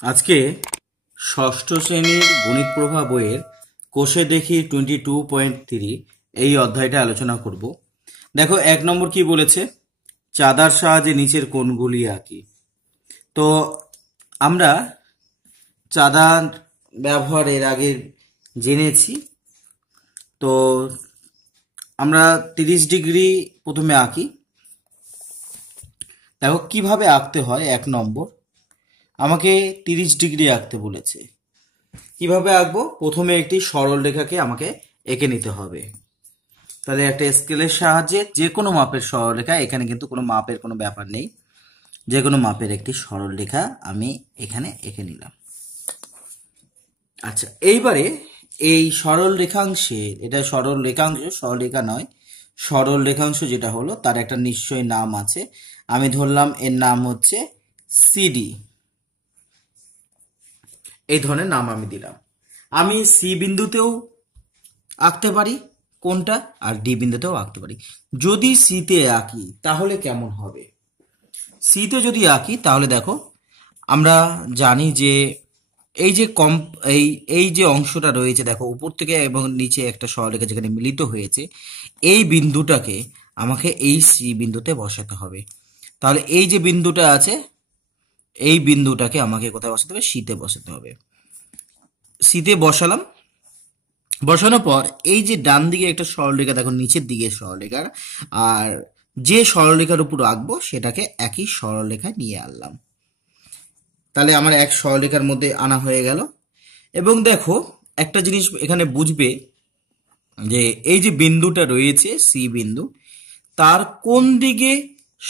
আজকে ষষ্ঠ শ্রেণীর গণিত প্রভা বইয়ের কোষে দেখি 22.3 এই অধ্যায়টা আলোচনা করব। দেখো 1 নম্বর কি বলেছে, চাঁদার সাহায্যে নিচের কোণগুলি আঁকি। তো আমরা চাঁদার ব্যবহার এর আগে জেনেছি। তো আমরা 30 ডিগ্রি প্রথমে আঁকি। দেখো কিভাবে আঁকতে হয়। 1 নম্বর আমাকে 30 ডিগ্রি আঁকতে বলেছে। কিভাবে আঁকবো? প্রথমে একটি সরল রেখাকে আমাকে এঁকে নিতে হবে। তাহলে একটা স্কেলের সাহায্যে যে কোনো মাপের সরল রেখা, এখানে কিন্তু কোনো মাপের কোনো ব্যাপার নেই, যে কোনো মাপের একটি সরল রেখা আমি এখানে এঁকে নিলাম। আচ্ছা, এইবারে এই সরল রেখাংশে, এটা সরল রেখাংশ, সরল রেখা নয়, সরল রেখাংশ যেটা হলো তার একটা নিশ্চয়ই নাম আছে। আমি ধরলাম এর নাম হচ্ছে সিডি। এই ধরনের নাম আমি দিলাম। আমি সি বিন্দুতেও আঁকতে পারি কোনটা, আর ডি বিন্দুতেও আঁকতে পারি। যদি সিতে আঁকি তাহলে কেমন হবে? সিতে যদি আঁকি তাহলে দেখো, আমরা জানি যে এই যে এই যে অংশটা রয়েছে, দেখো উপর থেকে এবং নিচে একটা সরলরেখা যেখানে মিলিত হয়েছে, এই বিন্দুটাকে আমাকে এই সি বিন্দুতে বসাতে হবে। তাহলে এই যে বিন্দুটা আছে, এই বিন্দুটাকে আমাকে কোথায় বসাতে হবে? সিতে বসাতে হবে। সিতে বসালাম। বসানোর পর এই যে ডান দিকে একটা সরলরেখা, দেখো নিচের দিকে সরলরেখা, আর যে সরলরেখার উপর আঁকবো সেটাকে একই সরলরেখায় নিয়ে আনলাম। তাহলে আমার এক সরলরেখার মধ্যে আনা হয়ে গেল। এবং দেখো একটা জিনিস এখানে বুঝবে যে এই যে বিন্দুটা রয়েছে সি বিন্দু, তার কোন দিকে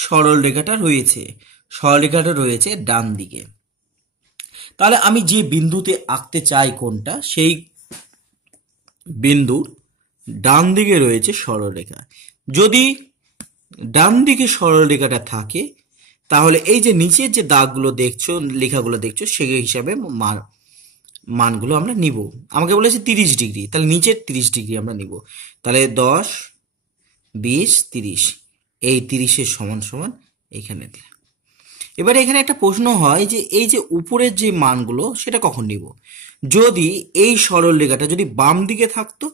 সরলরেখাটা রয়েছে? সরলরেখাটা রয়েছে ডান দিকে। তাহলে আমি যে বিন্দুতে আঁকতে চাই কোনটা, সেই বিন্দুর ডান দিকে রয়েছে সরলরেখা। যদি ডান দিকে সরলরেখাটা থাকে তাহলে এই যে নিচের যে দাগগুলো দেখছো, লেখাগুলো দেখছো, সেই হিসাবে মানগুলো আমরা নিব। আমাকে বলেছে 30 ডিগ্রি, তাহলে নিচের 30 ডিগ্রি আমরা নিব। তাহলে 10, 20, 30, এই 30-এর সমান সমান এখানে দিলাম। এবারে এখানে একটা প্রশ্ন হয় যে এই যে উপরের যে মানগুলো সেটা কখন নিব? যদি এই সরলরেখাটা যদি বাম দিকে থাকতো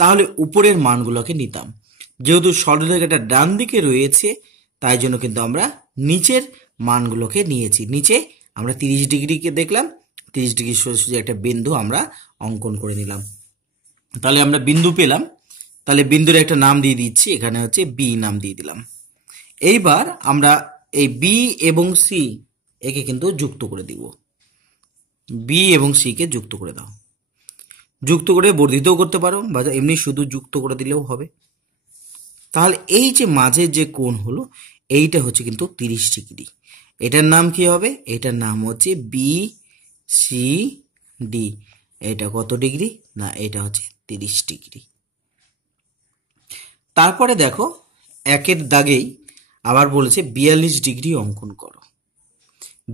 তাহলে উপরের মানগুলোকে নিতাম। যেহেতু সরলরেখাটা ডান দিকে রয়েছে তাই জন্য কিন্তু আমরা নিচের মানগুলোকে নিয়েছি। নিচে আমরা 30 ডিগ্রিকে দেখলাম, 30 ডিগ্রি সোজা একটা বিন্দু আমরা অঙ্কন করে নিলাম। তাহলে আমরা বিন্দু পেলাম। তাহলে বিন্দুর একটা নাম দিয়ে দিচ্ছি, এখানে হচ্ছে বি নাম দিয়ে দিলাম। এইবার আমরা এই বি এবং সি একে কিন্তু যুক্ত করে দিব। বি এবং সি কে যুক্ত করে দাও। যুক্ত করে বর্ধিতও করতে পারো, বা এমনি শুধু যুক্ত করে দিলেও হবে। তাহলে এই যে মাঝের যে কোণ হলো, এইটা হচ্ছে কিন্তু 30 ডিগ্রি। এটার নাম কি হবে? এটার নাম হচ্ছে বি সি ডি। এটা কত ডিগ্রি? না, এটা হচ্ছে 30 ডিগ্রি। তারপরে দেখো একের দাগেই আবার বলেছে 42 ডিগ্রি অঙ্কন করো।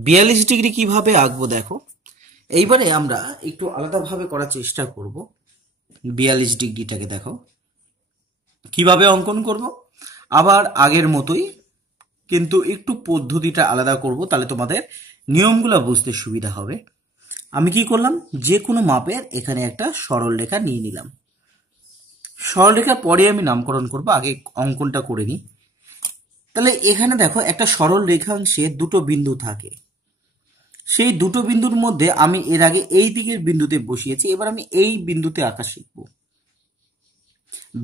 42 ডিগ্রি কিভাবে আঁকবো? দেখো এইবারে আমরা একটু আলাদাভাবে করার চেষ্টা করব। 42 ডিগ্রিটাকে দেখো কিভাবে অঙ্কন করব। আবার আগের মতোই, কিন্তু একটু পদ্ধতিটা আলাদা করব, তাহলে তোমাদের নিয়মগুলো বুঝতে সুবিধা হবে। আমি কি করলাম, যে কোনো মাপের এখানে একটা সরল রেখা নিয়ে নিলাম। সরলরেখার পরে আমি নামকরণ করব, আগে অঙ্কনটা করে নিই। তাহলে এখানে দেখো একটা সরল রেখাংশে দুটো বিন্দু থাকে। সেই দুটো বিন্দুর মধ্যে আমি এর আগে এই দিকের বিন্দুতে বসিয়েছি, এবার আমি এই বিন্দুতে আঁকা শিখব।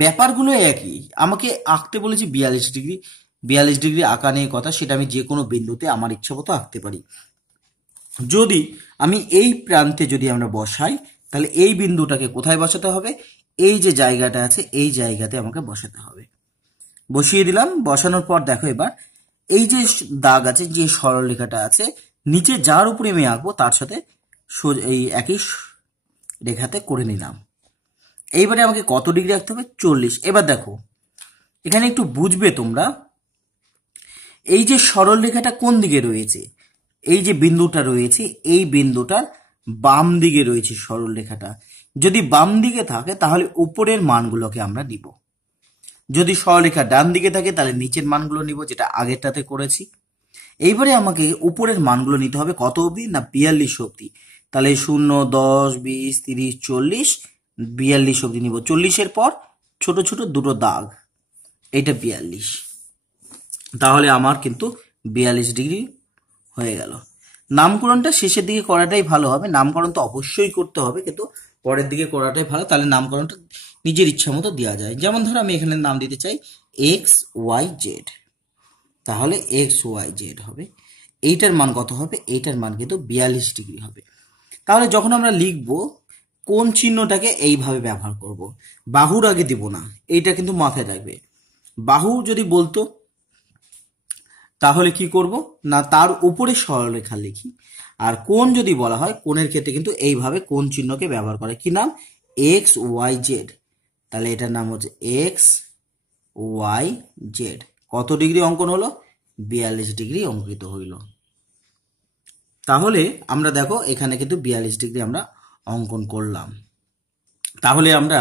ব্যাপারগুলো একই। আমাকে আঁকতে বলেছি 42 ডিগ্রি। 42 ডিগ্রি আঁকা নিয়ে কথা, সেটা আমি যে কোনো বিন্দুতে আমার ইচ্ছা মতো আঁকতে পারি। যদি আমি এই প্রান্তে যদি আমরা বসাই তাহলে এই বিন্দুটাকে কোথায় বসাতে হবে? এই যে জায়গাটা আছে এই জায়গাতে আমাকে বসাতে হবে। বসিয়ে দিলাম। বসানোর পর দেখো এবার এই যে দাগ আছে, যে সরলরেখাটা আছে, নিচে যার উপরে আমি আঁকবো তার সাথে এই একই রেখাতে করে নিলাম। এইবারে আমাকে কত ডিগ্রি আঁকতে হবে? 40। এবার দেখো এখানে একটু বুঝবে তোমরা, এই যে সরল রেখাটা কোন দিকে রয়েছে, এই যে বিন্দুটা রয়েছে, এই বিন্দুটার বাম দিকে রয়েছে সরল রেখাটা। যদি বাম দিকে থাকে তাহলে উপরের মানগুলোকে আমরা নিব। যদি সরলরেখা ডান দিকে থাকে তাহলে নিচের মানগুলো নিব, যেটা আগেরটাতে করেছি। এইবারে আমাকে উপরের মানগুলো নিতে হবে কত অবধি, না 42 অবধি। তাহলে 0, 10, 20, 30, 40, 42 অবধি নিব। 40-এর পর ছোট ছোট দুটো দাগ, এইটা 42। তাহলে আমার কিন্তু 42 ডিগ্রি হয়ে গেল। নামকরণটা শেষের দিকে করাটাই ভালো হবে, নামকরণ তো অবশ্যই করতে হবে, কিন্তু পরের দিকে করাটাই ভালো, তাহলে নামকরণটা নিজের ইচ্ছা মতো দেওয়া যায়। যেমন ধরো আমি এখানে নাম দিতে চাই XYZ, তাহলে XYZ হবে। এইটার মান কত হবে, এইটার মান কিন্তু 42 ডিগ্রি হবে। তাহলে যখন আমরা লিখব কোন চিহ্নটাকে এইভাবে ব্যবহার করব, বাহুর আগে দিব না, এইটা কিন্তু মাথায় রাখবে। বাহু যদি বলতো তাহলে কি করব, না তার উপরে সরলরেখা লিখি। আর কোণ যদি বলা হয়, কোণের ক্ষেত্রে কিন্তু এইভাবে কোণ চিহ্নকে ব্যবহার করে। কি নাম, XYZ। তাহলে এটার নাম হচ্ছে XYZ। কত ডিগ্রি অঙ্কন হলো, 42 ডিগ্রি অঙ্কিত হইল। তাহলে আমরা দেখো এখানে কিন্তু 42 ডিগ্রি আমরা অঙ্কন করলাম। তাহলে আমরা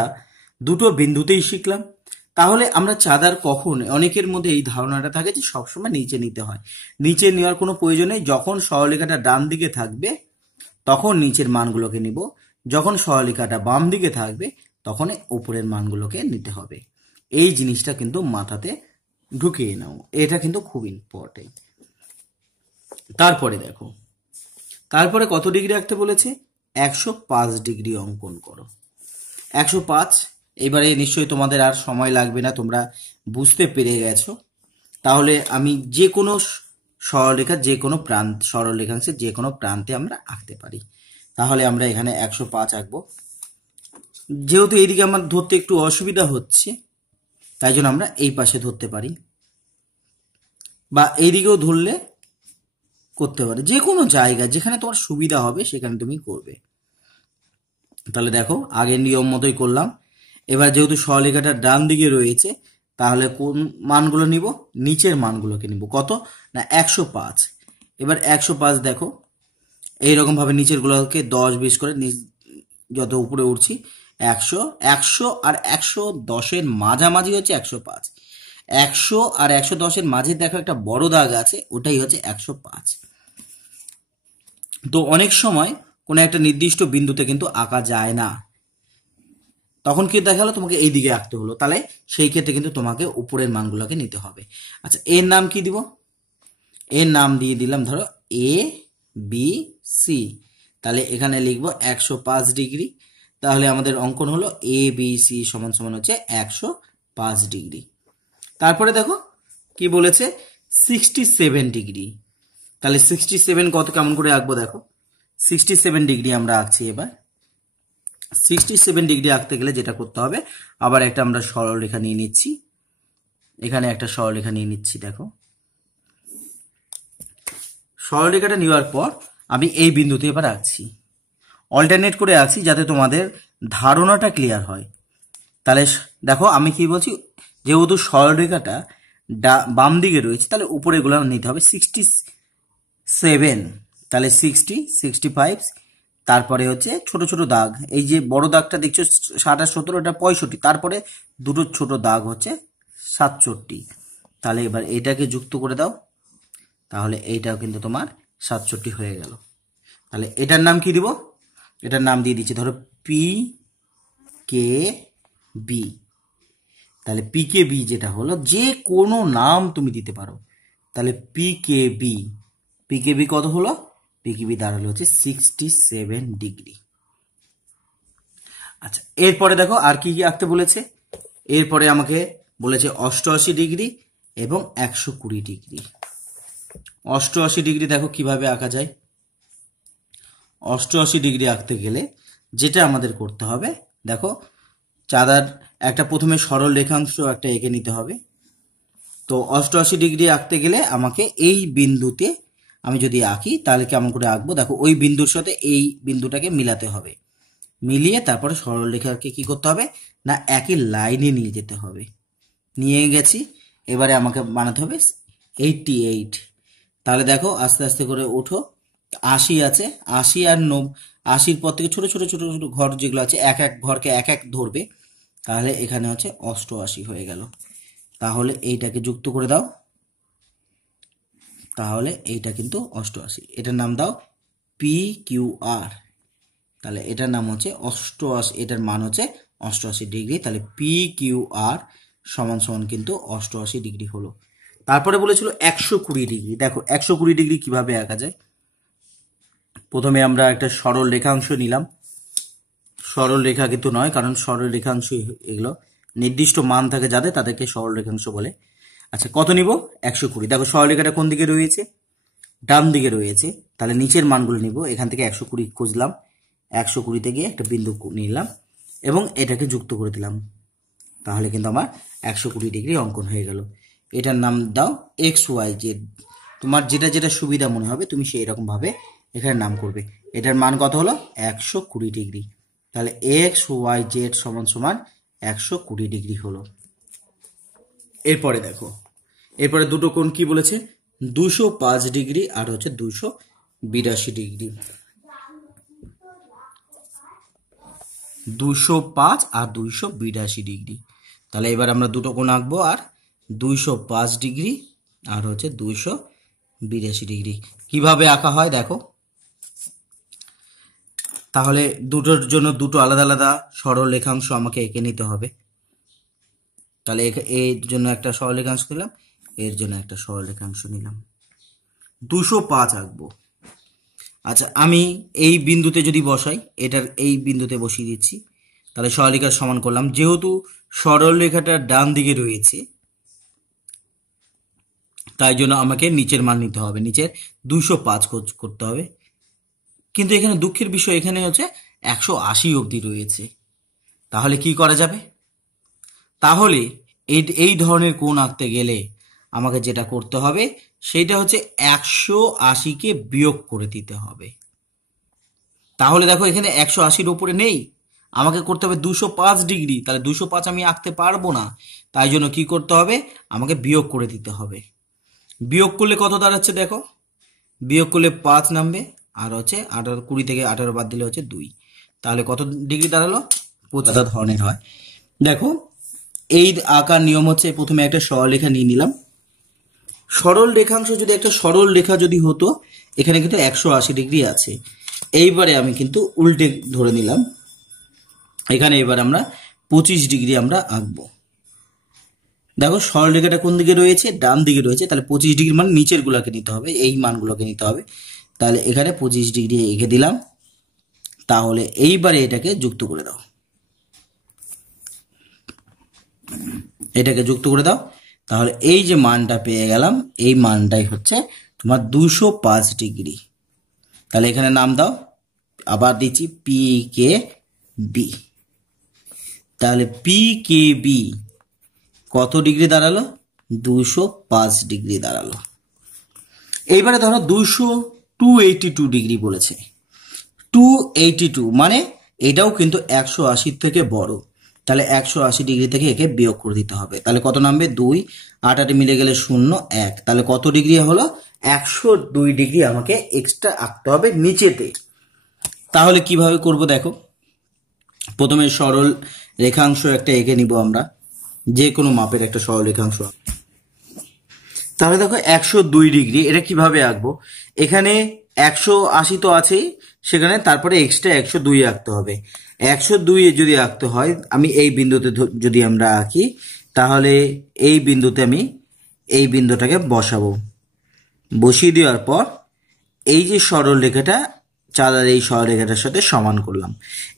দুটো বিন্দুতেই শিখলাম। তাহলে আমরা চাঁদার কখন, অনেকের মধ্যে এই ধারণাটা থাকে যে সবসময় নিচে নিতে হয়। নিচে নেওয়ার কোনো প্রয়োজন নেই। যখন সরলরেখাটা ডান দিকে থাকবে তখন নিচের মানগুলোকে নিব, যখন সরলরেখাটা বাম দিকে থাকবে তখন উপরের মানগুলোকে নিতে হবে। এই জিনিসটা কিন্তু মাথাতে ঢুকিয়ে নাও, এটা কিন্তু খুব ইম্পর্টেন্ট। তারপরে দেখো, তারপরে কত ডিগ্রি আঁকতে বলেছে, 105 ডিগ্রি অঙ্কন করো। 105, এবারে নিশ্চয়ই তোমাদের আর সময় লাগবে না, তোমরা বুঝতে পেরে গেছো। তাহলে আমি যে কোনো সরলরেখার যে কোনো প্রান্ত, সরলরেখাংশের যে কোনো প্রান্তে আমরা আঁকতে পারি। তাহলে আমরা এখানে 105 আঁকবো। যেহেতু এইদিকে আমার ধরতে একটু অসুবিধা হচ্ছে, তাই জন্য আমরা এই পাশে ধরতে পারি, বা এইদিকেও ধরলে করতে পারে। যে কোনো জায়গা যেখানে তোমার সুবিধা হবে সেখানে তুমি করবে। তাহলে দেখো আগের নিয়ম মতোই করলাম। এবার যেহেতু সরলরেখাটা ডান দিকে রয়েছে, তাহলে কোন মানগুলো নিব, নিচের মানগুলোকে নিব। কত, না 105। এবার 105 দেখো এইরকম ভাবে নিচের গুলোকে 10, 20 করে যত উপরে উঠছি 100, 100 আর 110-এর মাঝামাঝি হচ্ছে 105। 100 আর 110-এর মাঝে দেখো একটা বড় দাগ আছে, ওটাই হচ্ছে 105। তো অনেক সময় কোনো একটা নির্দিষ্ট বিন্দুতে কিন্তু আঁকা যায় না, তখন কি দেখালো, তোমাকে এই দিকে আঁকতে হলো। তাহলে সেই ক্ষেত্রে কিন্তু তোমাকে উপরের মানগুলোকে নিতে হবে। আচ্ছা, এর নাম কি দিব, এর নাম দিয়ে দিলাম ধরো ABC। তাহলে এখানে লিখবো 105 ডিগ্রি। তাহলে আমাদের অঙ্কন হলো ABC সমান সমান হচ্ছে 105 ডিগ্রি। তারপরে দেখো কি বলেছে, 67 ডিগ্রি। তাহলে 67 কত, কেমন করে আঁকবো দেখো, 67 ডিগ্রি আমরা আঁকছি। এবার 67 ডিগ্রি আঁকতে গেলে যেটা করতে হবে, আবার একটা আমরা সরলরেখা নিয়ে নিচ্ছি। এখানে একটা সরলরেখা নিয়ে নিচ্ছি। দেখো সরলরেখাটা নেওয়ার পর আমি এই বিন্দুতে এবার আঁকছি, অল্টারনেট করে আঁকছি যাতে তোমাদের ধারণাটা ক্লিয়ার হয়। তাহলে দেখো আমি কি বলছি, যেহেতু সরলরেখাটা বাম দিকে রয়েছে, তাহলে উপরে এগুলো নিতে হবে 67। তাহলে 60, 65, তারপরে হচ্ছে ছোট ছোট দাগ, এই যে বড় দাগটা দেখছো 27, 17, এটা 65, তারপরে দুটো ছোট দাগ হচ্ছে 67। তাহলে এবার এটাকে যুক্ত করে দাও, তাহলে এইটাও কিন্তু তোমার 67 হয়ে গেল। তাহলে এটার নাম কি দিব, এটার নাম দিয়ে দিচ্ছি ধরো PKB। তাহলে PKB যেটা হলো, যে কোনো নাম তুমি দিতে পারো। তাহলে PKB, PKB কত হলো, PKB দাঁড়ালো হচ্ছে 67 ডিগ্রি। আচ্ছা, এরপরে দেখো আর কি কি আঁকতে বলেছে। এরপরে আমাকে বলেছে 88 ডিগ্রি এবং 120 ডিগ্রি। 88 ডিগ্রি দেখো কিভাবে আঁকা যায়। 88 ডিগ্রি আঁকতে গেলে যেটা আমাদের করতে হবে, দেখো চাঁদার একটা প্রথমে সরল রেখাংশ একটা এঁকে নিতে হবে। তো 88 ডিগ্রি আঁকতে গেলে আমাকে এই বিন্দুতে আমি যদি আঁকি, তাহলে কেমন করে আঁকবো দেখো, ওই বিন্দুর সাথে এই বিন্দুটাকে মিলাতে হবে, মিলিয়ে তারপরে সরল রেখাকে কি করতে হবে, না একই লাইনে নিয়ে যেতে হবে। নিয়ে গেছি, এবারে আমাকে বানাতে হবে 88। তাহলে দেখো আস্তে আস্তে করে ওঠো, 80 আছে, 80 আর 80-র পর থেকে ছোট ছোট ছোট ছোট ঘর যেগুলো আছে, এক এক ঘরকে এক এক ধরবে। তাহলে এখানে হচ্ছে 88 হয়ে গেল। তাহলে এইটাকে যুক্ত করে দাও, তাহলে এইটা কিন্তু 88, এটার নাম দাও পি কিউ আর। তাহলে এটার নাম হচ্ছে 88, এটার মান হচ্ছে 88 ডিগ্রি। তাহলে পি কিউ আর সমান সমান কিন্তু 88 ডিগ্রি হলো। তারপরে বলেছিল 120 ডিগ্রি। দেখো 120 ডিগ্রি কিভাবে আঁকা যায়। প্রথমে আমরা একটা সরল রেখাংশ নিলাম, সরল রেখা কিন্তু নয়, কারণ সরল রেখাংশ এগুলো নির্দিষ্ট মান থাকে যাদের, তাদেরকে সরল রেখাংশ বলে। আচ্ছা, কত নিব? 120। দেখো সরল রেখাটা কোন দিকে রয়েছে? ডান দিকে রয়েছে। তাহলে নিচের মানগুলো নিব, এখান থেকে 120 খুঁজলাম, 120তে গিয়ে একটা বিন্দু নিলাম এবং এটাকে যুক্ত করে দিলাম। তাহলে কিন্তু আমার 120 ডিগ্রি অঙ্কন হয়ে গেল। এটার নাম দাও এক্স ওয়াই জেড। তোমার যেটা যেটা সুবিধা মনে হবে তুমি সেই রকম ভাবে এখানে নাম করবে। এটার মান কত হলো? 120 ডিগ্রি। তাহলে এক্স ওয়াই জেড সমান সমান 120 ডিগ্রি হলো। এরপরে দেখো, এরপরে দুটো কোণ কি বলেছে? 205 ডিগ্রি আর হচ্ছে 282 ডিগ্রি। 205 আর 282 ডিগ্রি। তাহলে এবার আমরা দুটো কোণ আঁকবো, আর 205 ডিগ্রি আর হচ্ছে 282 ডিগ্রি। কিভাবে আঁকা হয় দেখো। তাহলে দুটোর জন্য দুটো আলাদা আলাদা সরল রেখাংশ আমাকে এঁকে নিতে হবে। তাহলে এর জন্য একটা সরল রেখাংশ নিলাম, এর জন্য একটা সরল রেখাংশ নিলাম। 205 আঁকবো। আচ্ছা, আমি এই বিন্দুতে যদি বসাই, এটার এই বিন্দুতে বসিয়ে দিচ্ছি, তাহলে সরলরেখার সমান করলাম। যেহেতু সরল রেখাটা ডান দিকে রয়েছে, তাই জন্য আমাকে নিচের মান নিতে হবে, নিচের 205 করতে হবে। কিন্তু এখানে দুঃখের বিষয়, এখানে হচ্ছে 180 অবধি রয়েছে। তাহলে কি করা যাবে? তাহলে এই ধরনের কোণ আঁকতে গেলে আমাকে যেটা করতে হবে সেটা হচ্ছে 180কে বিয়োগ করে দিতে হবে। তাহলে দেখো এখানে 180-র উপরে নেই, আমাকে করতে হবে 205 ডিগ্রি। তাহলে 205 আমি আঁকতে পারবো না, তাই জন্য কি করতে হবে? আমাকে বিয়োগ করে দিতে হবে। বিয়োগ করলে কত দাঁড়াচ্ছে দেখো, বিয়োগ করলে 5 নামবে, আর হচ্ছে 18, 20 থেকে 18 বাদ দিলে হচ্ছে 2। তাহলে কত ডিগ্রি দাঁড়ালো? 75 ধরনের হয়। দেখো এই আঁকার নিয়ম হচ্ছে, প্রথমে একটা সরল রেখা নিয়ে নিলাম। সরল রেখাংশ যদি একটা সরল রেখা যদি হতো, এখানে কিন্তু 180 ডিগ্রি আছে। এইবারে আমি কিন্তু উল্টে ধরে নিলাম, এখানে এবার আমরা 25 ডিগ্রি আমরা আঁকবো। দেখো সরল রেখাটা কোন দিকে রয়েছে? ডান দিকে রয়েছে। তাহলে 25 ডিগ্রি মানে নিচের গুলাকে নিতে হবে, এই মানগুলোকে নিতে হবে। তাহলে এখানে 25 ডিগ্রি এঁকে দিলাম। তাহলে এইবারে এটাকে যুক্ত করে দাও, এটাকে যুক্ত করে দাও। তাহলে এই যে মানটা পেয়ে গেলাম, এই মানটাই হচ্ছে তোমার 205 ডিগ্রি। তাহলে এখানে নাম দাও, আবার দিচ্ছি পি কে বি। তাহলে পি কে বি কত ডিগ্রি দাঁড়ালো? 205 ডিগ্রি দাঁড়ালো। এইবারে ধরো 282 ডিগ্রি বলেছে। 282 মানে এটাও কিন্তু 180 থেকে বড়। তাহলে 180 ডিগ্রি থেকে একে বিয়োগ করে দিতে হবে। তাহলে কত নামবে? 2, 8 8 মিলে গেলে 0, 1। তাহলে কত ডিগ্রি হলো? 102 ডিগ্রি আমাকে এক্সট্রা আঁকতে হবে নিচেতে। তাহলে কিভাবে করব দেখো, প্রথমে সরল রেখাংশ একটা এঁকে নিব আমরা, যে কোনো মাপের একটা সরল রেখাংশ। তাহলে দেখো 102 ডিগ্রি, এটা কিভাবে আঁকবো? এখানে 180 তো আছেই, সেখানে তারপরে এক্সট্রা 102 আঁকতে হবে। 102 যদি আঁকতে হয়, আমি এই বিন্দুতে যদি আমরা আঁকি, তাহলে এই বিন্দুতে আমি এই বিন্দুটাকে বসাবো। বসিয়ে দেওয়ার পর এই যে সরল রেখাটা, চাঁদার এই সরল রেখাটার সাথে সমান করলাম।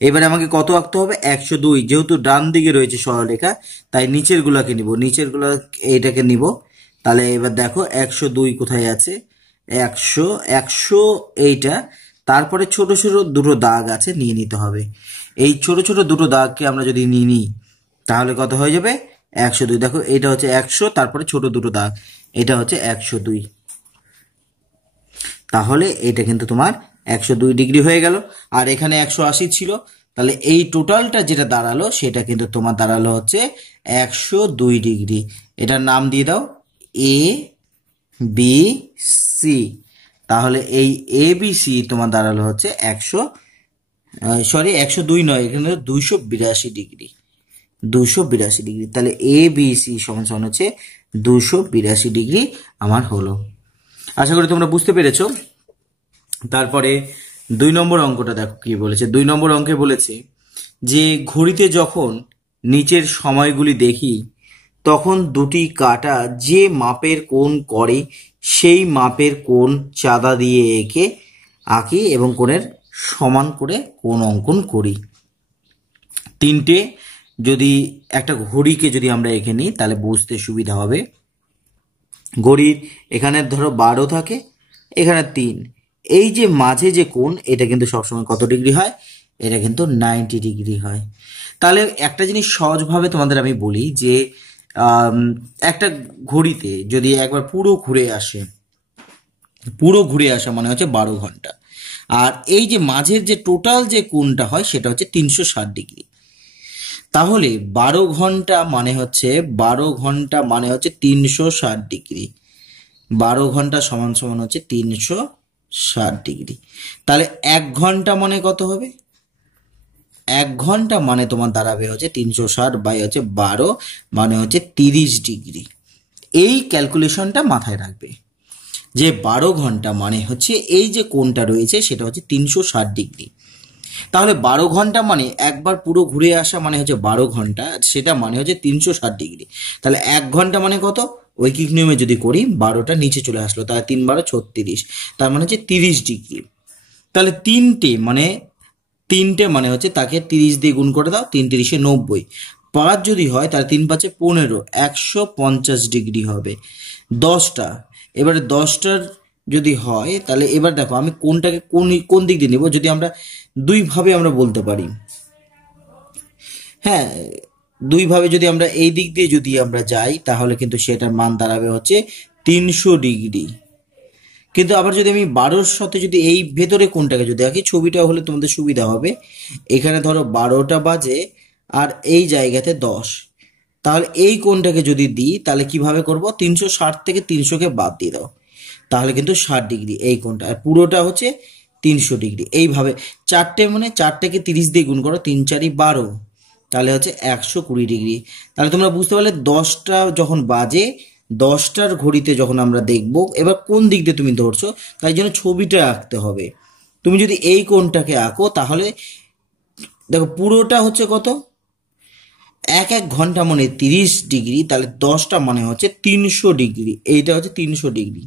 এবারে আমাকে কত আঁকতে হবে? 102। যেহেতু ডান দিকে রয়েছে সরল রেখা, তাই নিচের গুলাকে নিব, নিচের গুলা এইটাকে নিব। তাহলে এবার দেখো 102 কোথায় আছে? 100 এইটা, তারপরে ছোট ছোট দুটো দাগ আছে, নিয়ে নিতে হবে। এই ছোট ছোট দুটো দাগকে আমরা যদি নিয়ে নিই, তাহলে কত হয়ে যাবে? 102। দেখো এটা হচ্ছে 100, তারপরে ছোট দুটো দাগ, এটা হচ্ছে 102। তাহলে এটা কিন্তু তোমার 102 ডিগ্রি হয়ে গেল। আর এখানে 180 ছিল, তাহলে এই টোটালটা যেটা দাঁড়ালো সেটা কিন্তু তোমার দাঁড়ালো হচ্ছে 102 ডিগ্রি। এটার নাম দিয়ে দাও এ বি সি। তাহলে এই এ বি সি তোমার দাঁড়ালো হচ্ছে 102 নয়, এখানে 282 ডিগ্রি। 282 ডিগ্রি। তাহলে এ বি সি সমান সমান হচ্ছে 282 ডিগ্রি আমার হলো। আশা করি তোমরা বুঝতে পেরেছো। তারপরে 2 নম্বর অঙ্কটা দেখো কি বলেছে। 2 নম্বর অঙ্কে বলেছে যে ঘড়িতে যখন নিচের সময়গুলি দেখি তখন দুটি কাঁটা যে মাপের কোণ করে সেই মাপের কোণ চাঁদা দিয়ে আঁকি এবং কোণের সমান করে কোণ অঙ্কন করি। তিনটে যদি একটা ঘড়িকে যদি আমরা এঁকে নিই তাহলে বুঝতে সুবিধা হবে। ঘড়ির এখানে ধরো 12 থাকে, এখানে 3, এই যে মাঝে যে কোণ এটা কিন্তু সবসময় কত ডিগ্রি হয়? এটা কিন্তু 90 ডিগ্রি হয়। তাহলে একটা জিনিস সহজভাবে তোমাদের আমি বলি যে একটা ঘড়িতে যদি একবার পুরো ঘুরে আসা মানে হচ্ছে 12 ঘন্টা, আর এই যে মাঝের যে টোটাল যে কোণটা হয় সেটা হচ্ছে 360 ডিগ্রি। তাহলে 12 ঘন্টা মানে হচ্ছে 360 ডিগ্রি। 12 ঘন্টা সমান সমান হচ্ছে 360 ডিগ্রি। তাহলে 1 ঘন্টা মানে কত হবে? 1 ঘন্টা মানে তোমার দাঁড়াবে হচ্ছে 360 বাই হচ্ছে 12 মানে হচ্ছে 30 ডিগ্রি। এই ক্যালকুলেশনটা মাথায় রাখবে যে 12 ঘন্টা মানে হচ্ছে এই যে কোণটা রয়েছে সেটা হচ্ছে 360 ডিগ্রি। তাহলে 12 ঘন্টা মানে একবার পুরো ঘুরে আসা মানে হচ্ছে 12 ঘন্টা, সেটা মানে হচ্ছে 360 ডিগ্রি। তাহলে 1 ঘন্টা মানে কত? ঐকিক নিয়মে যদি করি 12টা নিচে চলে আসলো, তাহলে 3 12 36, তার মানে হচ্ছে 30 ডিগ্রি। তাহলে তিনটে মানে হচ্ছে তাকে 30 দিয়ে গুণ করে দাও, 3 3 90, 5 যদি হয় তাহলে 3 5 15, 150 ডিগ্রি হবে। 10টা, এবারে 10টার যদি হয় তাহলে এবার দেখো আমি কোনটাকে কোন দিক দিয়ে নেব। যদি আমরা দুইভাবে আমরা বলতে পারি, হ্যাঁ, দুইভাবে যদি আমরা এই দিক দিয়ে যদি আমরা যাই তাহলে কিন্তু সেটার মান দাঁড়াবে হচ্ছে 300 ডিগ্রি। কিন্তু আবার যদি আমি 12-র সাথে যদি এই ভেতরে কোনটাকে যদি আঁকি, ছবিটা হলে তোমাদের সুবিধা হবে। এখানে ধরো 12টা বাজে আর এই জায়গাতে 10, তাহলে এই কোণটাকে যদি দিই তাহলে কিভাবে করব? 360 থেকে 300কে বাদ দিয়ে দাও, তাহলে কিন্তু 60 ডিগ্রি এই কোণটা, আর পুরোটা হচ্ছে 300 ডিগ্রি। এইভাবে 4টে মানে 4টেকে 30 দিয়ে গুণ করো, 3 4 12, তাহলে হচ্ছে 120 ডিগ্রি। তাহলে তোমরা বুঝতে পারলে 10টা যখন বাজে, 10টার ঘড়িতে যখন আমরা দেখব, এবার কোন দিক দিয়ে তুমি ধরছো তাই জন্য ছবিটা আঁকতে হবে। তুমি যদি এই কোণটাকে আঁকো তাহলে দেখো পুরোটা হচ্ছে কত? 1 ঘন্টা মানে 30 ডিগ্রি, তাহলে 10টা মানে হচ্ছে 300 ডিগ্রি, এইটা হচ্ছে 300 ডিগ্রি।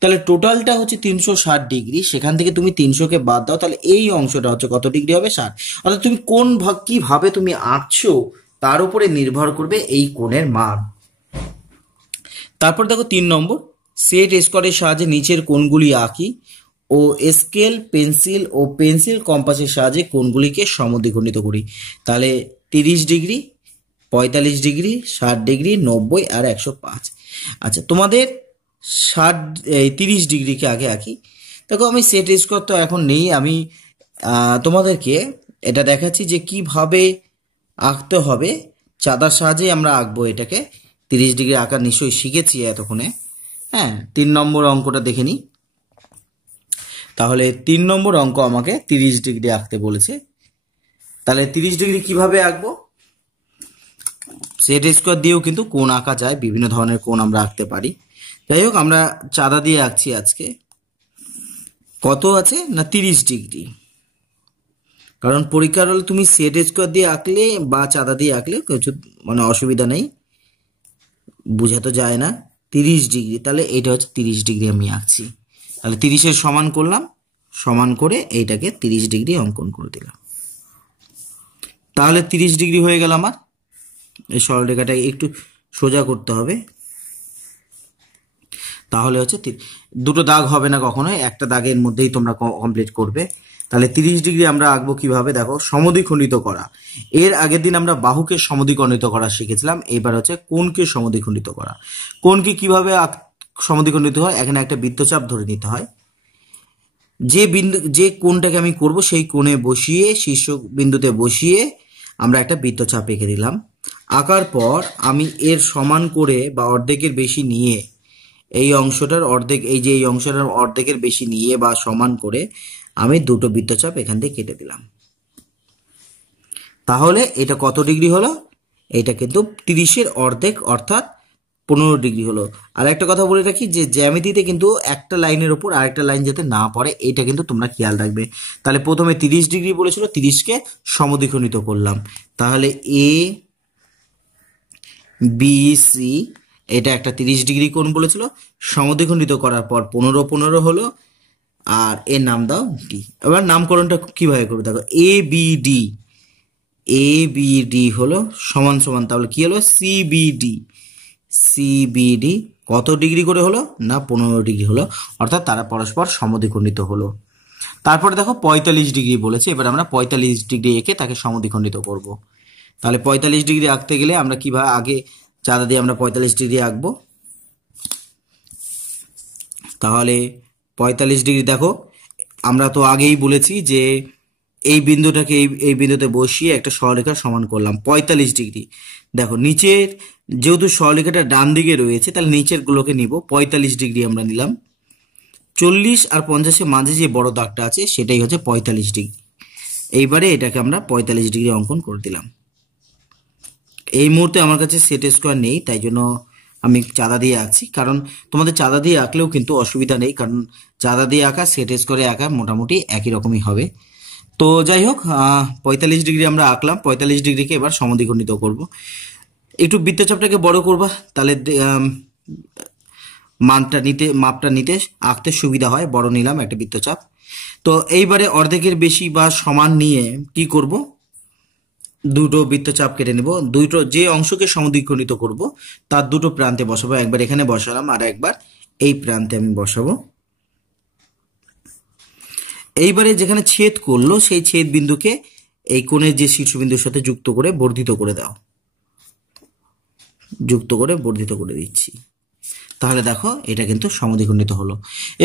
তাহলে টোটালটা হচ্ছে 360 ডিগ্রি, সেখান থেকে তুমি 300কে বাদ দাও, তাহলে এই অংশটা হচ্ছে কত ডিগ্রি হবে? 60। অর্থাৎ তুমি কোন কিভাবে তুমি আঁকছো তার উপরে নির্ভর করবে এই কোণের মান। তারপর দেখো 3 নম্বর, সেট স্কোয়ারের সাহায্যে নিচের কোণগুলি আঁকি ও স্কেল পেন্সিল কম্পাসের সাহায্যে কোণগুলিকে সমদ্বিখণ্ডিত করি। তাহলে 30 ডিগ্রি, 45 ডিগ্রি, 60 ডিগ্রি, 90 আর 105। আচ্ছা, তোমাদের 30 ডিগ্রিকে আগে আঁকি। দেখো আমি সেট স্কোয়ার তো এখন নেই, আমি তোমাদেরকে এটা দেখাচ্ছি যে কিভাবে আঁকতে হবে। চাঁদার সাহায্যে আমরা আঁকবো এটাকে। 30 ডিগ্রি আঁকা নিশ্চয়ই শিখেছি এতক্ষণে। হ্যাঁ, 3 নম্বর অঙ্কটা দেখে নিই। তাহলে 3 নম্বর অঙ্ক আমাকে 30 ডিগ্রি আঁকতে বলেছে। তাহলে 30 ডিগ্রি কিভাবে আঁকবো? সেট স্কোয়ার দিয়েও কিন্তু কোণ আঁকা যায়, বিভিন্ন ধরনের কোণ আমরা আঁকতে পারি। যাই হোক, আমরা চাঁদা দিয়ে আঁকছি আজকে। কত আছে না 30 ডিগ্রি, কারণ পরীক্ষার হলে তুমি সেট স্কোয়ার দিয়ে আঁকলে বা চাঁদা দিয়ে আঁকলে কিছু মানে অসুবিধা নেই, বোঝা তো যায় না। 30 ডিগ্রি, তাহলে এটা হচ্ছে 30 ডিগ্রি আমি আঁকছি। তাহলে 30-এর সমান করলাম, সমান করে এইটাকে 30 ডিগ্রি অঙ্কন করে দিলাম। তাহলে 30 ডিগ্রি হয়ে গেল আমার। এই সরলরেখাটা একটু সোজা করতে হবে, তাহলে হচ্ছে দুটো দাগ হবে না কখনোই, একটা দাগের মধ্যেই তোমরা কমপ্লিট করবে। তাহলে 30 ডিগ্রি আমরা আঁকবো কিভাবে? দেখো, সমদ্বিখণ্ডিত করা। এর আগের দিন আমরা বাহুকে সমদ্বিখণ্ডিত করা শিখেছিলাম, এবার হচ্ছে কোণকে সমদ্বিখণ্ডিত করা। কোণকে কিভাবে সমদ্বিখণ্ডিত হয়? এখানে একটা বৃত্তচাপ ধরে নিতে হয়। যে কোণটাকে আমি করব সেই কোণে বসিয়ে, শীর্ষ বিন্দুতে বসিয়ে আমরা একটা বৃত্তচাপ এঁকে দিলাম। আঁকার পর আমি এর সমান করে বা অর্ধেকের বেশি নিয়ে এই অংশটার অর্ধেক, এই যে এই অংশটার অর্ধেকের বেশি নিয়ে বা সমান করে আমি দুটো বৃত্তচাপ এখান থেকে কেটে দিলাম। তাহলে এটা কত ডিগ্রি হলো? এটা কিন্তু 30-এর অর্ধেক অর্থাৎ 15 ডিগ্রি হলো। আর একটা কথা বলে রাখি যে জ্যামিতিতে কিন্তু একটা লাইনের ওপর আরেকটা লাইন যাতে না পড়ে এটা কিন্তু তোমরা খেয়াল রাখবে। তাহলে প্রথমে 30 ডিগ্রি বলেছিল, 30কে সমদ্বিখণ্ডিত করলাম, তাহলে এ বি সি এটা একটা 30 ডিগ্রি কোণ বলেছিল, সমদ্বিখণ্ডিত করার পর 15 হলো, আর এর নাম দাও ডি। এবার নামকরণটা কিভাবে করবে দেখো, এ বি ডি হলো সমান সমান, তাহলে কি হলো সিবিডি কত ডিগ্রি করে হলো না 15 ডিগ্রি হলো, অর্থাৎ তারা পরস্পর সমদ্বিখণ্ডিত হলো। তারপরে দেখো 45 ডিগ্রি বলেছে, এবার আমরা 45 ডিগ্রি এঁকে তাকে সমদ্বিখণ্ডিত করব। তাহলে 45 ডিগ্রি আঁকতে গেলে আমরা কিভাবে আগে চাঁদা দিয়ে আমরা 45 ডিগ্রি আঁকবো। তাহলে 45 ডিগ্রি দেখো, আমরা তো আগেই বলেছি যে এই বিন্দুটাকে এই বিন্দুতে বসিয়ে একটা সরলরেখা সমান করলাম 45 ডিগ্রি। দেখো নিচের যেহেতু সরলরেখাটা ডান দিকে রয়েছে তাহলে নিচের গুলোকে নিব, 45 ডিগ্রি আমরা নিলাম। 40 আর 50-এর মাঝে যে বড় দাগটা আছে সেটাই হচ্ছে 45 ডিগ্রি। এইবারে এটাকে আমরা 45 ডিগ্রি অঙ্কন করে দিলাম। এই মুহূর্তে আমার কাছে সেট স্কোয়ার নেই, তাই জন্য আমি চাঁদা দিয়ে আঁকছি, কারণ তোমাদের চাঁদা দিয়ে আঁকলেও কিন্তু অসুবিধা নেই, কারণ চাঁদা দিয়ে আঁকা সেট স্কোয়ারে আঁকা মোটামুটি একই রকমই হবে। তো যাই হোক, 45 ডিগ্রি আমরা আঁকলাম, 45 ডিগ্রিকে এবার সমদ্বিখণ্ডিত করব। একটু বৃত্তচাপটাকে বড় করবা, তাহলে মাপটা নিতে আঁকতে সুবিধা হয়, বড় নিলাম একটা বৃত্তচাপ। তো এইবারে অর্ধেকের বেশি বা সমান নিয়ে কি করব, দুটো বৃত্তচাপ কেটে নেব, দুটো যে অংশকে সমদ্বিখণ্ডিত করব তার দুটো প্রান্তে বসাবো, একবার এখানে বসালাম আর একবার এই প্রান্তে আমি বসাবো। এইবারে যেখানে ছেদ করলো সেই ছেদ বিন্দুকে এই কোণের যে শীর্ষবিন্দুর সাথে যুক্ত করে বর্ধিত করে দাও, যুক্ত করে বর্ধিত করে দিচ্ছি। তাহলে দেখো এটা কিন্তু সমদ্বিখণ্ডিত হলো।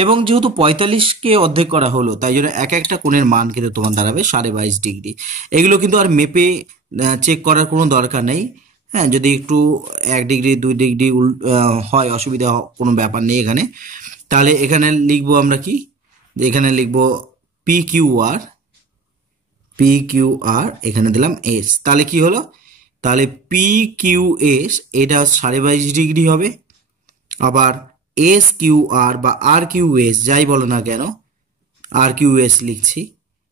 এবং যেহেতু 45কে অর্ধেক করা হলো তাই জন্য এক একটা কোণের মান কিন্তু তোমার দাঁড়াবে 22.5 ডিগ্রি। এগুলো কিন্তু আর মেপে চেক করার কোনো দরকার নেই। হ্যাঁ, যদি একটু 1 ডিগ্রি 2 ডিগ্রি হয় অসুবিধা কোনো ব্যাপার নেই এখানে। তাহলে এখানে লিখবো আমরা কি, এখানে লিখবো পি কিউ আর, এখানে দিলাম এস। তাহলে কি হলো, তাহলে পি কিউ এস এটা 22.5 ডিগ্রি হবে। আবার এস কিউ আর বা আর কিউ এস যাই বলো না কেন, আর কিউ এস লিখছি,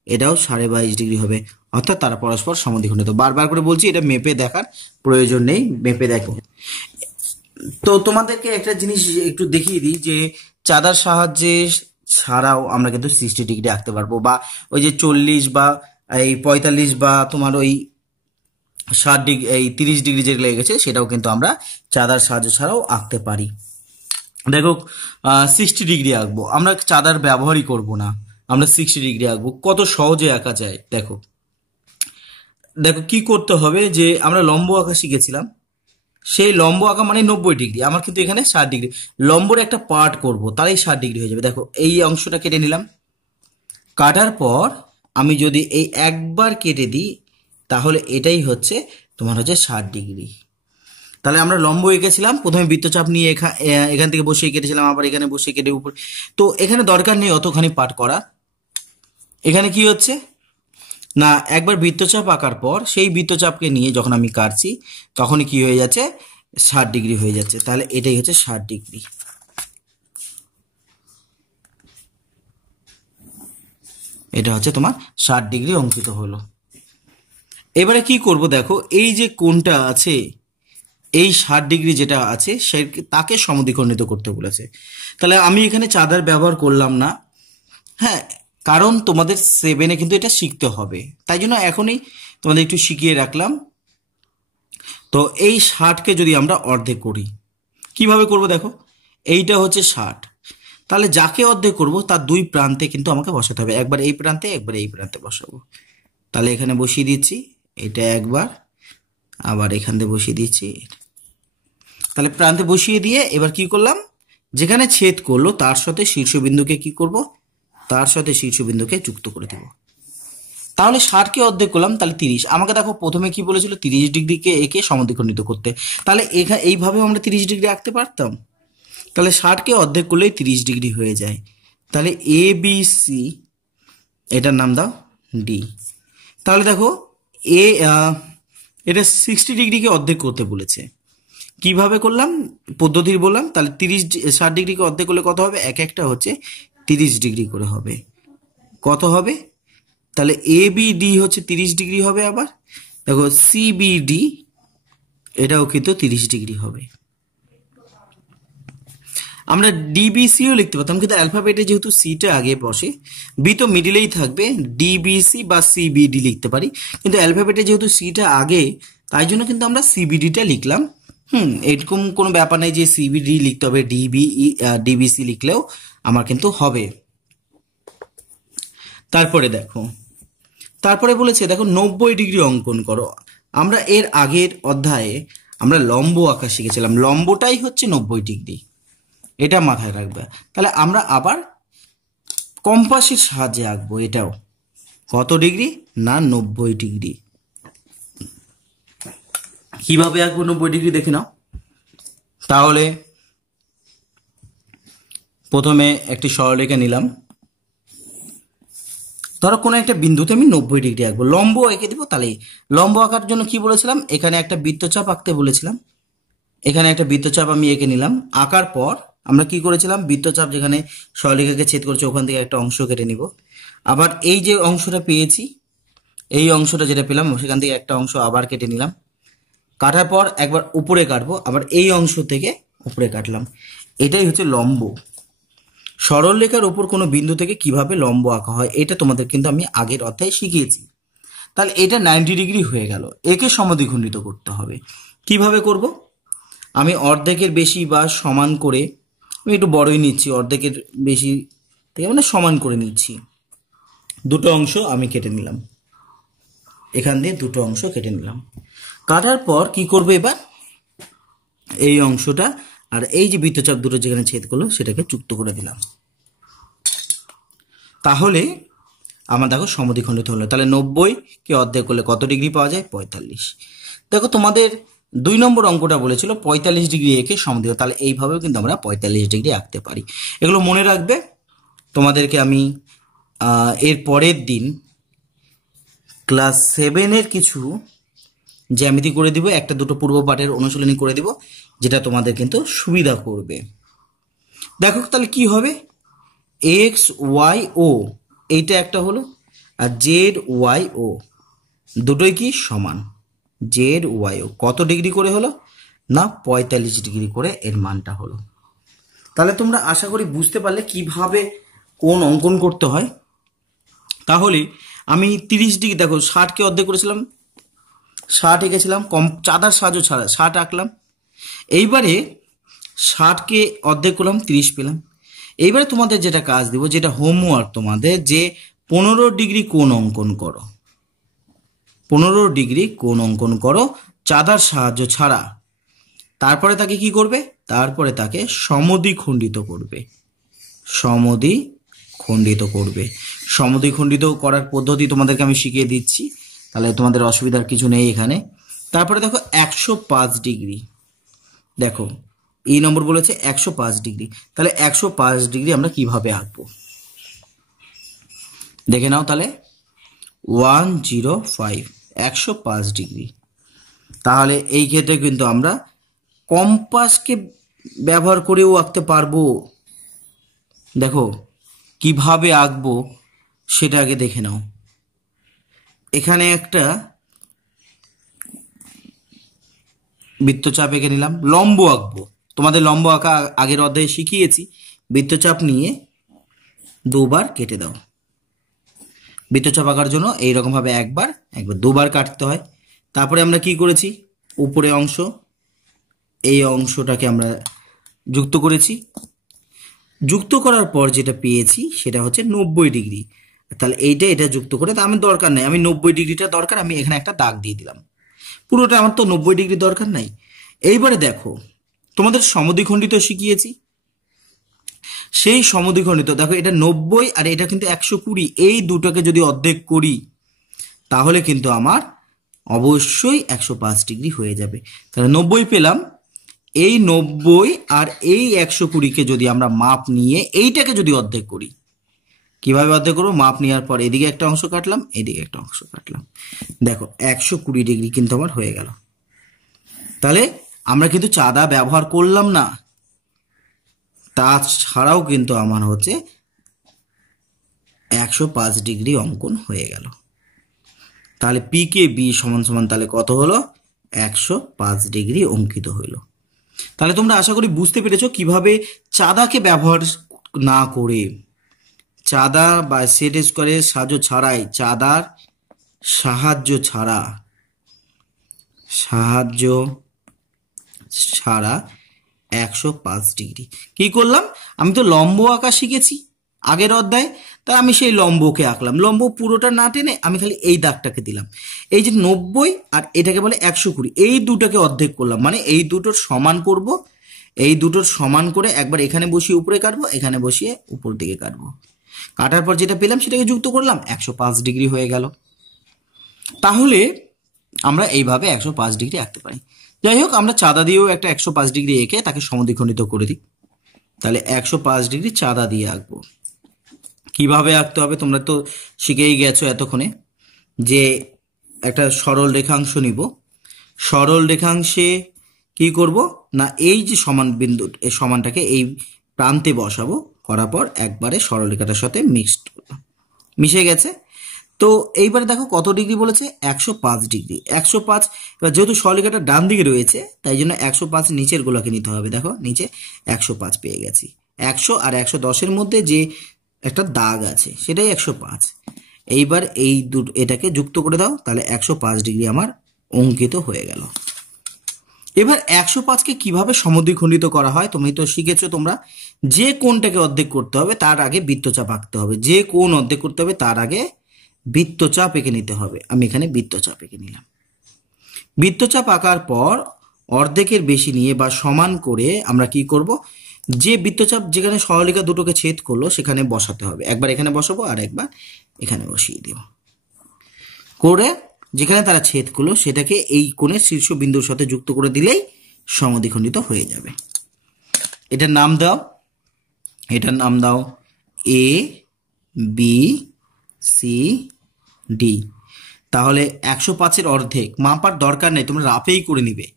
এটাও 22.5 ডিগ্রি হবে, অর্থাৎ তারা পরস্পর সমদ্বিখণ্ডিত। বারবার করে বলছি এটা মেপে দেখার প্রয়োজন নেই, মেপে দেখো। তো তোমাদেরকে একটা জিনিস একটু দেখিয়ে দিই যে চাঁদার সাহায্যে ছাড়াও আমরা কিন্তু 60 ডিগ্রি আঁকতে পারবো, বা ওই যে 40 বা এই 45 বা তোমার ওই 60 ডিগ্রি এই 30 ডিগ্রি যেগুলো লেগেছে সেটাও কিন্তু আমরা চাঁদার সাহায্য ছাড়াও আঁকতে পারি। দেখো 60 ডিগ্রি আঁকবো, আমরা চাঁদার ব্যবহারই করব না, আমরা 60 ডিগ্রি আঁকবো, কত সহজে আঁকা যায়। দেখো দেখো কি করতে হবে, যে আমরা লম্ব আঁকা শিখেছিলাম, সেই লম্ব আঁকা মানে 90 ডিগ্রি, আমার কিন্তু এখানে 60 ডিগ্রি, লম্বর একটা পার্ট করব তাহলেই 60 ডিগ্রি হয়ে যাবে। দেখো এই অংশটা কেটে নিলাম, কাটার পর আমি যদি এই একবার কেটে দিই তাহলে এটাই হচ্ছে তোমার হচ্ছে 60 ডিগ্রি। তাহলে আমরা লম্ব এঁকেছিলাম, প্রথমে বৃত্তচাপ নিয়ে এখান থেকে বসিয়ে কেটেছিলাম, আবার এখানে বসিয়ে কেটে উপর, তো এখানে দরকার নেই অতখানি পার্ট করা। এখানে কি হচ্ছে না, একবার বৃত্তচাপ আঁকার পর সেই বৃত্তচাপকে নিয়ে যখন আমি কাটছি তখনই কি হয়ে যাচ্ছে, 60 ডিগ্রি হয়ে যাচ্ছে। তাহলে এটাই হচ্ছে 60 ডিগ্রি। এটা হচ্ছে তোমার 60 ডিগ্রি অঙ্কিত হলো। এবারে কি করব, দেখো এই যে কোণটা আছে, এই 60 ডিগ্রি যেটা আছে সে তাকে সমদ্বিখণ্ডিত করতে বলেছে। তাহলে আমি এখানে চাঁদার ব্যবহার করলাম না, হ্যাঁ, কারণ তোমাদের 7-এ কিন্তু এটা শিখতে হবে, তাই জন্য এখনই তোমাদের একটু শিখিয়ে রাখলাম। তো এই 60কে যদি আমরা অর্ধেক করি, কিভাবে করব দেখো, এইটা হচ্ছে 60, তাহলে যাকে অর্ধেক করব তার দুই প্রান্তে কিন্তু আমাকে বসাতে হবে, একবার এই প্রান্তে একবার এই প্রান্তে বসাবো। তাহলে এখানে বসিয়ে দিচ্ছি এটা একবার, আবার এখান থেকে বসিয়ে দিচ্ছি, তাহলে প্রান্তে বসিয়ে দিয়ে এবার কি করলাম, যেখানে ছেদ করলো তার সাথে শীর্ষবিন্দুকে কি করব, তার সাথে শীর্ষবিন্দুকে যুক্ত করে দেব। তাহলে 60কে অর্ধেক করলাম, তাহলে 30। আমাকে দেখো প্রথমে কি বলেছিল, 30 ডিগ্রিকে একে সমদ্বিখণ্ডিত করতে, তাহলে এইভাবেও আমরা 30 ডিগ্রি আঁকতে পারতাম। তাহলে 60কে অর্ধেক করলেই 30 ডিগ্রি হয়ে যায়। তাহলে এ বি সি এটার নাম দাও ডি। তাহলে দেখো এটা 60 ডিগ্রিকে অর্ধেক করতে বলেছে, কিভাবে করলাম পদ্ধতি বললাম, তাহলে 60 ডিগ্রিকে অর্ধেক করলে কত হবে, এক একটা হচ্ছে 30 ডিগ্রি করে হবে। কত হবে তাহলে ABD হচ্ছে 30 ডিগ্রি হবে। আবার দেখো CBD এটাও কিন্তু 30 ডিগ্রি হবে। আমরা DBCও লিখতে পারতাম, কিন্তু অ্যালফাবেটে যেহেতু সিটা আগে বসে, বি তো মিডিলেই থাকবে, DBC বা CBD লিখতে পারি, কিন্তু অ্যালফাবেটে যেহেতু সিটা আগে, তাই জন্য কিন্তু আমরা CBDটা লিখলাম। এরকম কোনো ব্যাপার নেই যে CBD লিখতে হবে, DBC লিখলেও আমার কিন্তু হবে। তারপরে বলেছে দেখো 90 ডিগ্রি অঙ্কন করো। আমরা এর আগের অধ্যায়ে আমরা লম্ব আঁকা শিখেছিলাম, লম্বটাই হচ্ছে 90 ডিগ্রি, এটা মাথায় রাখবে। তাহলে আমরা আবার কম্পাসের সাহায্যে আঁকবো। এটাও কত ডিগ্রি না 90 ডিগ্রি। কিভাবে আঁকবো 90 ডিগ্রি দেখে নাও। তাহলে প্রথমে একটি সরলরেখা নিলাম, ধরো কোনো একটা বিন্দুতে আমি 90 ডিগ্রি আঁকবো, লম্ব এঁকে দেবো। তাহলে লম্ব আঁকার জন্য কি বলেছিলাম, এখানে একটা বৃত্তচাপ আঁকতে বলেছিলাম, এখানে একটা বৃত্তচাপ আমি এঁকে নিলাম। আঁকার পর আমরা কি করেছিলাম, বৃত্তচাপ যেখানে সরলরেখাকে ছেদ করেছে ওখান থেকে একটা অংশ কেটে নিব। আবার এই যে অংশটা পেয়েছি, এই অংশটা যেটা পেলাম সেখান থেকে একটা অংশ আবার কেটে নিলাম। কাটার পর একবার উপরে কাটবো, আবার এই অংশ থেকে উপরে কাটলাম। এটাই হচ্ছে লম্ব। সরল রেখার উপর কোনো বিন্দু থেকে কিভাবে লম্ব আঁকা হয় এটা তোমাদের কিন্তু আমি আগের অধ্যায়ে শিখিয়েছি। তাহলে এটা 90 ডিগ্রি হয়ে গেল, একে সমদ্বিখণ্ডিত করতে হবে। কিভাবে করব, আমি অর্ধেকের বেশি বা সমান করে, আমি একটু বড়ই নিচ্ছি, অর্ধেকের বেশি থেকে মানে সমান করে নিচ্ছি। দুটো অংশ আমি কেটে নিলাম, এখান দিয়ে দুটো অংশ কেটে নিলাম। কাটার পর কি করবো, এবার এই অংশটা আর এই যে বৃত্তচাপ দুটো যেখানে ছেদ করলো সেটাকে যুক্ত করে দিলাম। তাহলে আমার দেখো সমদ্বিখণ্ডিত হলো। তাহলে 90 কে অর্ধেক করলে কত ডিগ্রি পাওয়া যায়, 45। দেখো তোমাদের 2 নম্বর অঙ্কটা বলেছিল 45 ডিগ্রি একে সমদ্বিখণ্ড, তাহলে এইভাবেও কিন্তু আমরা 45 ডিগ্রি আঁকতে পারি। এগুলো মনে রাখবে। তোমাদেরকে আমি এর পরের দিন ক্লাস 7-এর কিছু জ্যামিতি করে দিব, একটা দুটো পূর্ব পাঠের অনুশীলনী করে দিব, যেটা তোমাদের কিন্তু সুবিধা করবে। দেখো তাহলে কি হবে, XYO এইটা একটা হলো, আর ZYO দুটোই কি সমান। ZYO কত ডিগ্রি করে হলো না 45 ডিগ্রি করে এর মানটা হলো। তাহলে তোমরা আশা করি বুঝতে পারলে কিভাবে কোণ অঙ্কন করতে হয়। তাহলে আমি 30 ডিগ্রি, দেখো 60কে অর্ধেক করেছিলাম, 60 এঁকেছিলাম, কম চাঁদার সাহায্য ছাড়া 60 আঁকলাম। এইবারে 60কে অর্ধেক করলাম, 30 পেলাম। এইবারে তোমাদের যেটা কাজ দিব, যেটা হোমওয়ার্ক তোমাদের, যে 15 ডিগ্রি কোণ অঙ্কন করো, 15 ডিগ্রি কোণ অঙ্কন করো চাঁদার সাহায্য ছাড়া। তারপরে তাকে কি করবে, তারপরে তাকে সমদ্বিখণ্ডিত করবে, সমদ্বিখণ্ডিত করবে। সমদ্বিখণ্ডিত করার পদ্ধতি তোমাদেরকে আমি শিখিয়ে দিচ্ছি, তাহলে তোমাদের অসুবিধার কিছু নেই এখানে। তারপরে দেখো 105 ডিগ্রি, দেখো এই নম্বর বলেছে 105 ডিগ্রি, তাহলে 105 ডিগ্রি আমরা কিভাবে আঁকবো দেখে নাও। তাহলে 105 105 ডিগ্রি। তাহলে এই ক্ষেত্রে কিন্তু আমরা কম্পাসকে ব্যবহার করেও আঁকতে পারবো। দেখো কিভাবে আঁকবো সেটা আগে দেখে নাও। এখানে একটা বৃত্তচাপ এঁকে নিলাম, লম্ব আঁকবো। তোমাদের লম্ব আঁকা আগের অধ্যায়ে শিখিয়েছি। বৃত্তচাপ নিয়ে দুবার কেটে দাও। বৃত্তচাপ আঁকার জন্য এইরকম ভাবে একবার দুবার কাটতে হয়। তারপরে আমরা কি করেছি, উপরে অংশ, এই অংশটাকে আমরা যুক্ত করেছি। যুক্ত করার পর যেটা পেয়েছি সেটা হচ্ছে 90 ডিগ্রি। তাহলে এটা যুক্ত করে, তা আমি দরকার নাই, আমি 90 ডিগ্রিটা দরকার, আমি এখানে একটা দাগ দিয়ে দিলাম। পুরোটা আমার তো 90 ডিগ্রি দরকার নাই। এইবারে দেখো তোমাদের সমদ্বিখণ্ডিত শিখিয়েছি, সেই সমদ্বিখণ্ডিত দেখো এটা 90 আর এটা কিন্তু 120, এই দুটোকে যদি অর্ধেক করি তাহলে কিন্তু আমার অবশ্যই 105 ডিগ্রি হয়ে যাবে। তাহলে 90 পেলাম, এই 90 আর এই 120কে যদি আমরা মাপ নিয়ে এইটাকে যদি অর্ধেক করি, কিভাবে অর্ধেক করবো, মাপ নেওয়ার পর এদিকে একটা অংশ কাটলাম, এদিকে একটা অংশ কাটলাম, দেখো 120 ডিগ্রি কিন্তু আমার হয়ে গেল। তাহলে আমরা কিন্তু চাঁদা ব্যবহার করলাম না, তাছাড়াও কিন্তু আমার হচ্ছে 105 ডিগ্রি অঙ্কন হয়ে গেল। তাহলে পি কে বি সমান সমান তাহলে কত হলো? 105 ডিগ্রি অঙ্কিত হইল। তাহলে তোমরা আশা করি বুঝতে পেরেছো কিভাবে চাঁদাকে ব্যবহার না করে, চাঁদা বা সেট স্কোয়ারের সাহায্য ছাড়াই, চাঁদার সাহায্য ছাড়া 105 ডিগ্রি কি করলাম? আমি তো লম্ব আঁকা শিখেছি আগের অধ্যায়ে, তাই আমি সেই লম্বকে আঁকলাম। লম্ব পুরোটা না টেনে আমি খালি এই দাগটাকে দিলাম। এই যে 90 আর এটাকে বলে 120, এই দুটাকে অর্ধেক করলাম, মানে এই দুটোর সমান করব। এই দুটোর সমান করে একবার এখানে বসিয়ে উপরে কাটবো, এখানে বসিয়ে উপর দিকে কাটবো। কাটার পর যেটা পেলাম সেটাকে যুক্ত করলাম, 105 ডিগ্রি হয়ে গেল। তাহলে আমরা এইভাবে 105 ডিগ্রি আঁকতে পারি। যাই হোক, আমরা চাঁদা দিয়েও একটা 105 ডিগ্রি এঁকে তাকে সমদ্বিখণ্ডিত করে দিই। তাহলে 105 ডিগ্রি চাঁদা দিয়ে আঁকবো। কিভাবে আঁকতে হবে তোমরা তো শিখেই গেছো এতক্ষণে, যে একটা সরল রেখাংশ নিব, সরল রেখাংশে কি করব না, এই যে সমান বিন্দু, এই সমানটাকে এই প্রান্তে বসাবো, করার পর একবারে সরলরেখাটার সাথে মিশে গেছে। তো এইবারে দেখো কত ডিগ্রি বলেছে? 105 ডিগ্রি। 105, এবার যেহেতু সরলরেখাটা ডান দিকে রয়েছে তাই জন্য 105 নিচের গোলাকে নিতে হবে। দেখো নিচে 105 পেয়ে গেছি। 100 আর 110-এর মধ্যে যে একটা দাগ আছে সেটাই 105। এইবার এই দুটো এটাকে যুক্ত করে দাও, তাহলে 105 ডিগ্রি আমার অঙ্কিত হয়ে গেল। এবার 105কে কিভাবে সমদ্বিখণ্ডিত করা হয় তুমি তো শিখেছো। তোমরা যে কোণটাকে অর্ধেক করতে হবে তার আগে বৃত্তচাপ আঁকতে হবে, যে কোণ অর্ধেক করতে হবে তার আগে বৃত্তচাপ এঁকে নিতে হবে। আমি এখানে বৃত্তচাপ এঁকে নিলাম। বৃত্তচাপ আঁকার পর অর্ধেকের বেশি নিয়ে বা সমান করে আমরা কি করব, যে বৃত্তচাপ যেখানে সরলরেখা দুটোকে ছেদ করলো সেখানে বসাতে হবে। একবার এখানে বসাবো আর একবার এখানে বসিয়ে দেব, করে যেখানে তারা ছেদ করলো সেটাকে এই কোণের শীর্ষবিন্দুর সাথে যুক্ত করে দিলেই সমদ্বিখণ্ডিত হয়ে যাবে। এটার নাম দাও এ বি সি ডি। তাহলে 105-এর অর্ধেক মাপার দরকার নেই, তোমরা রাফেই করে নিবে।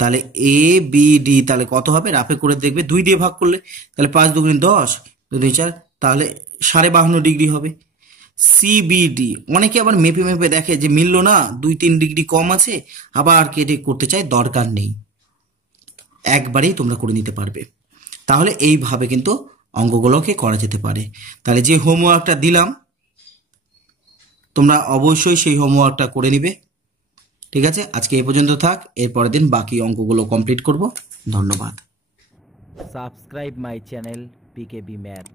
তাহলে এ বি ডি তাহলে কত হবে? রাফে করে দেখবে, 2 দিয়ে ভাগ করলে তাহলে 5 2 10, 2 2 4, তাহলে 52.5 ডিগ্রি হবে। সিবিডি অনেকে আবার মেপে মেপে দেখে যে মিলল না, 2-3 ডিগ্রি কম আছে, আবার কেটে করতে চায়, দরকার নেই, একবারেই তোমরা করে নিতে পারবে। তাহলে এইভাবে কিন্তু অঙ্কগুলোকে করা যেতে পারে। তাহলে যে হোমওয়ার্কটা দিলাম তোমরা অবশ্যই সেই হোমওয়ার্কটা করে নিবে। ঠিক আছে, আজকে এই পর্যন্ত থাক, এরপরের দিন বাকি অঙ্কগুলো কমপ্লিট করব। ধন্যবাদ। Subscribe my channel PKB Math.